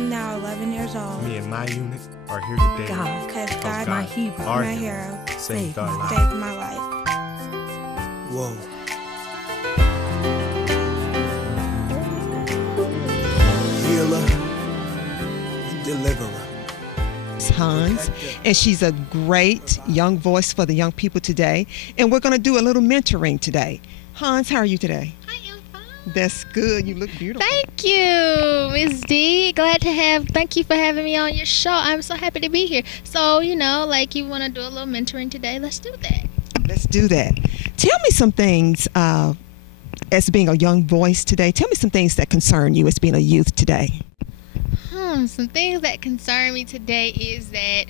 am now 11 years old. Me and my unit are here today. God, because God, my hero, saved our life. Saved my life. Whoa. Healer and deliverer. Hans, and she's a great young voice for the young people today, and we're going to do a little mentoring today. Hans, how are you today? I am fine. That's good. You look beautiful. Thank you, Miss D. Thank you for having me on your show. I'm so happy to be here. So, you want to do a little mentoring today? Let's do that. Let's do that. Tell me some things, as being a young voice today, tell me some things that concern you as being a youth today. Some things that concern me today is that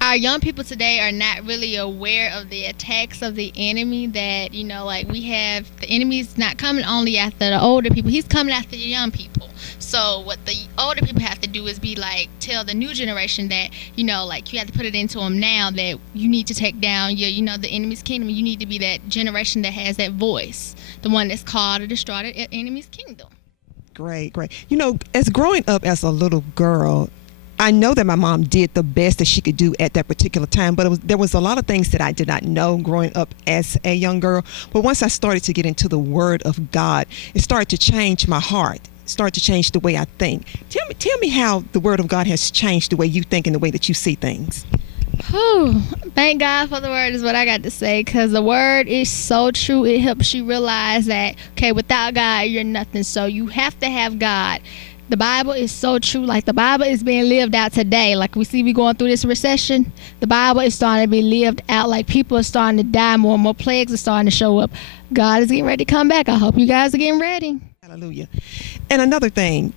our young people today are not really aware of the attacks of the enemy that, we have. The enemy's not coming only after the older people. He's coming after the young people. So what the older people have to do is tell the new generation that, you have to put it into them now that you need to take down the enemy's kingdom. You need to be that generation that has that voice, the one that's called to destroy the enemy's kingdom. Great. As growing up as a little girl, I know that my mom did the best that she could do at that particular time, but there was a lot of things that I did not know growing up as a young girl. But once I started to get into the Word of God, it started to change my heart, started to change the way I think. Tell me how the Word of God has changed the way you think and the way that you see things. Thank God for the Word is what I got to say, because the Word is so true. It helps you realize that, without God, you're nothing. So you have to have God. The Bible is so true. The Bible is being lived out today. We going through this recession. The Bible is starting to be lived out. People are starting to die more. More plagues are starting to show up. God is getting ready to come back. I hope you guys are getting ready. Hallelujah. And another thing,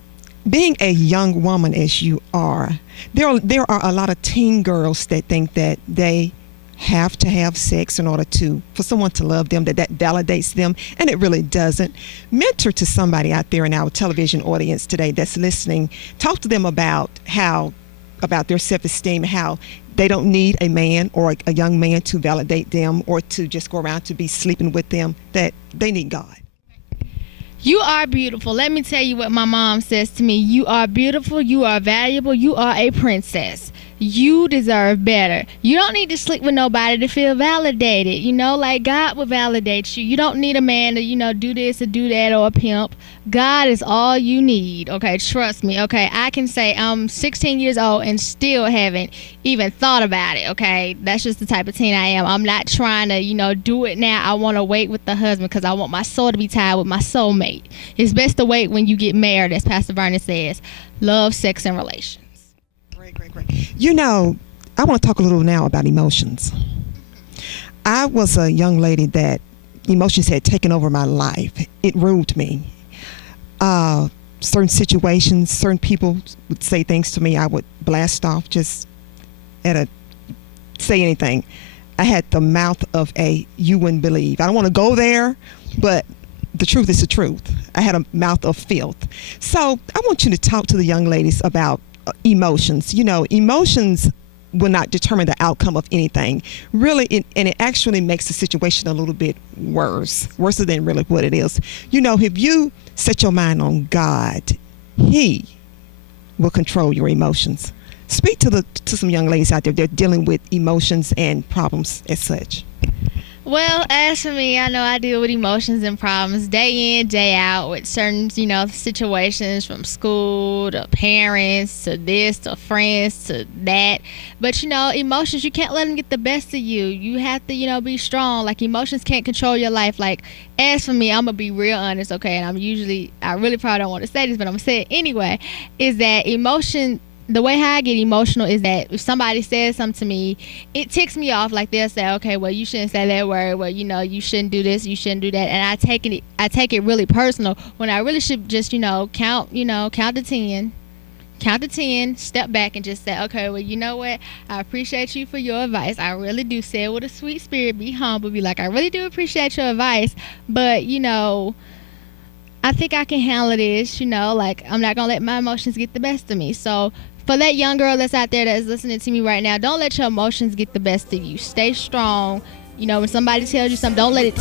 being a young woman as you are, there are a lot of teen girls that think that they have to have sex in order for someone to love them, that validates them, and it really doesn't. Mentor to somebody out there in our television audience today that's listening. Talk to them about their self-esteem, how they don't need a man or a young man to validate them or to just go around to be sleeping with them, that they need God. You are beautiful. Let me tell you what my mom says to me. You are beautiful. You are valuable. You are a princess. You deserve better. You don't need to sleep with nobody to feel validated. God will validate you. You don't need a man to, do this or do that or a pimp. God is all you need. Okay, trust me. Okay, I can say I'm 16 years old and still haven't even thought about it. Okay, that's just the type of teen I am. I'm not trying to, do it now. I want to wait with the husband because I want my soul to be tied with my soulmate. It's best to wait when you get married, as Pastor Vernon says. Love, sex, and relations. Great. I want to talk a little now about emotions. I was a young lady that emotions had taken over my life. It ruled me. Certain situations, certain people would say things to me, I would blast off just say anything. I had the mouth of you wouldn't believe. I don't want to go there, but the truth is the truth. I had a mouth of filth. So I want you to talk to the young ladies about emotions. Emotions will not determine the outcome of anything. Really, and it actually makes the situation a little bit worse than really what it is. If you set your mind on God, He will control your emotions. Speak to some young ladies out there. They're dealing with emotions and problems as such. Well, as for me, I know I deal with emotions and problems day in, day out with certain, situations, from school to parents to this to friends to that. But, emotions, you can't let them get the best of you. You have to, be strong. Emotions can't control your life. As for me, I'm going to be real honest, okay? And I really probably don't want to say this, but I'm going to say it anyway, is that the way how I get emotional is that if somebody says something to me, it ticks me off. They'll say, okay, well, you shouldn't say that word. Well, you shouldn't do this, you shouldn't do that. And I take it really personal when I really should just, count to 10. Count to 10, step back and just say, okay, well, you know what? I appreciate you for your advice. I really do. Say it with a sweet spirit. Be humble. Be like, I really do appreciate your advice. But, I think I can handle this, I'm not going to let my emotions get the best of me. So for that young girl that's out there that's listening to me right now, don't let your emotions get the best of you. Stay strong. When somebody tells you something, don't let it